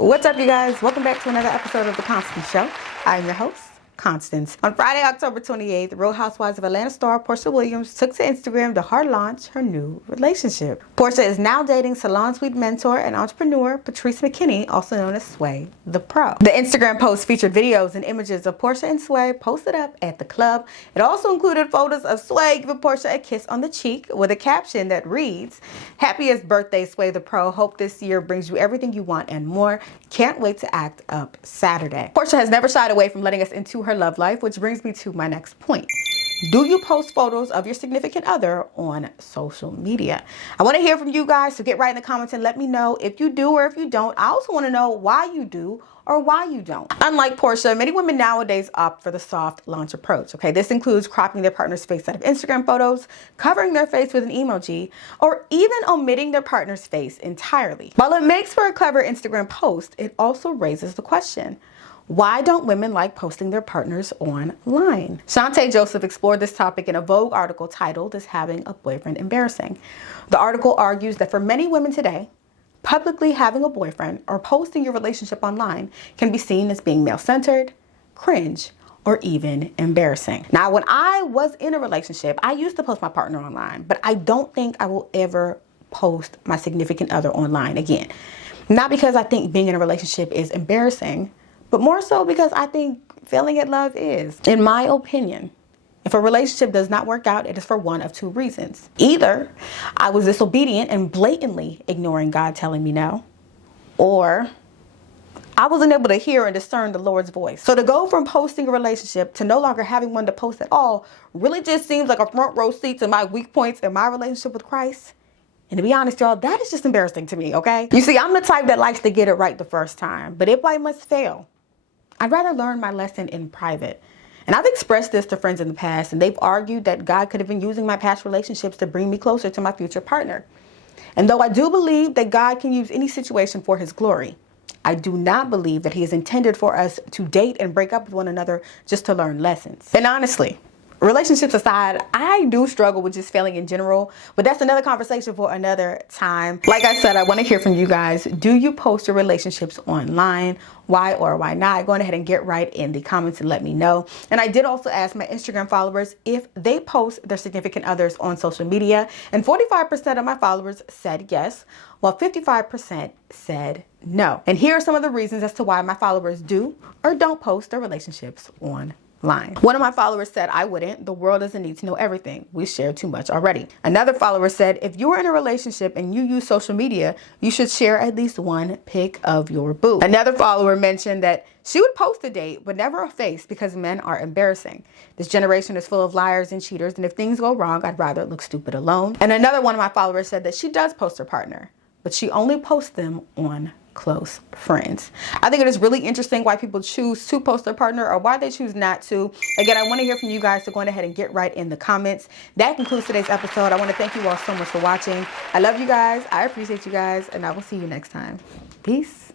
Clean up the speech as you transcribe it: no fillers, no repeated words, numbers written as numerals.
What's up, you guys? Welcome back to another episode of The Constance Show. I'm your host, Constance. On Friday, October 28th, Real Housewives of Atlanta star Porsha Williams took to Instagram to hard launch her new relationship. Porsha is now dating Salon Suite mentor and entrepreneur Patrice McKinney, also known as Sway the Pro. The Instagram post featured videos and images of Porsha and Sway posted up at the club. It also included photos of Sway giving Porsha a kiss on the cheek with a caption that reads, "Happiest birthday, Sway the Pro. Hope this year brings you everything you want and more. Can't wait to act up Saturday." Porsha has never shied away from letting us into her love life, which brings me to my next point. Do you post photos of your significant other on social media? I want to hear from you guys, so get right in the comments and let me know if you do or if you don't. I also want to know why you do or why you don't. Unlike Porsha, many women nowadays opt for the soft launch approach. Okay, this includes cropping their partner's face out of Instagram photos, covering their face with an emoji, or even omitting their partner's face entirely. While it makes for a clever Instagram post, it also raises the question, why don't women like posting their partners online? CHANTE Joseph explored this topic in a Vogue article titled, "Is Having a Boyfriend Embarrassing?" The article argues that for many women today, publicly having a boyfriend or posting your relationship online can be seen as being male-centered, cringe, or even embarrassing. Now, when I was in a relationship, I used to post my partner online, but I don't think I will ever post my significant other online again. Not because I think being in a relationship is embarrassing, but more so because I think failing at love is. In my opinion, if a relationship does not work out, it is for one of two reasons. Either I was disobedient and blatantly ignoring God telling me no, or I wasn't able to hear and discern the Lord's voice. So to go from posting a relationship to no longer having one to post at all really just seems like a front row seat to my weak points in my relationship with Christ. And to be honest, y'all, that is just embarrassing to me, okay? You see, I'm the type that likes to get it right the first time, but if I must fail, I'd rather learn my lesson in private. And I've expressed this to friends in the past, and they've argued that God could have been using my past relationships to bring me closer to my future partner. And though I do believe that God can use any situation for his glory, I do not believe that he is intended for us to date and break up with one another just to learn lessons. And honestly, relationships aside, I do struggle with just failing in general, but that's another conversation for another time. Like I said, I want to hear from you guys. Do you post your relationships online? Why or why not? Go ahead and get right in the comments and let me know. And I did also ask my Instagram followers if they post their significant others on social media, and 45% of my followers said yes, while 55% said no. And here are some of the reasons as to why my followers do or don't post their relationships online. One of my followers said, "I wouldn't. The world doesn't need to know everything. We share too much already." Another follower said, "If you are in a relationship and you use social media, you should share at least one pic of your boo." Another follower mentioned that she would post a date, but never a face because men are embarrassing. This generation is full of liars and cheaters, and if things go wrong, I'd rather look stupid alone. And another one of my followers said that she does post her partner, but she only posts them on close friends. I think it is really interesting why people choose to post their partner or why they choose not to. Again, I want to hear from you guys, so go ahead and get right in the comments. That concludes today's episode. I want to thank you all so much for watching. I love you guys. I appreciate you guys, and I will see you next time. Peace.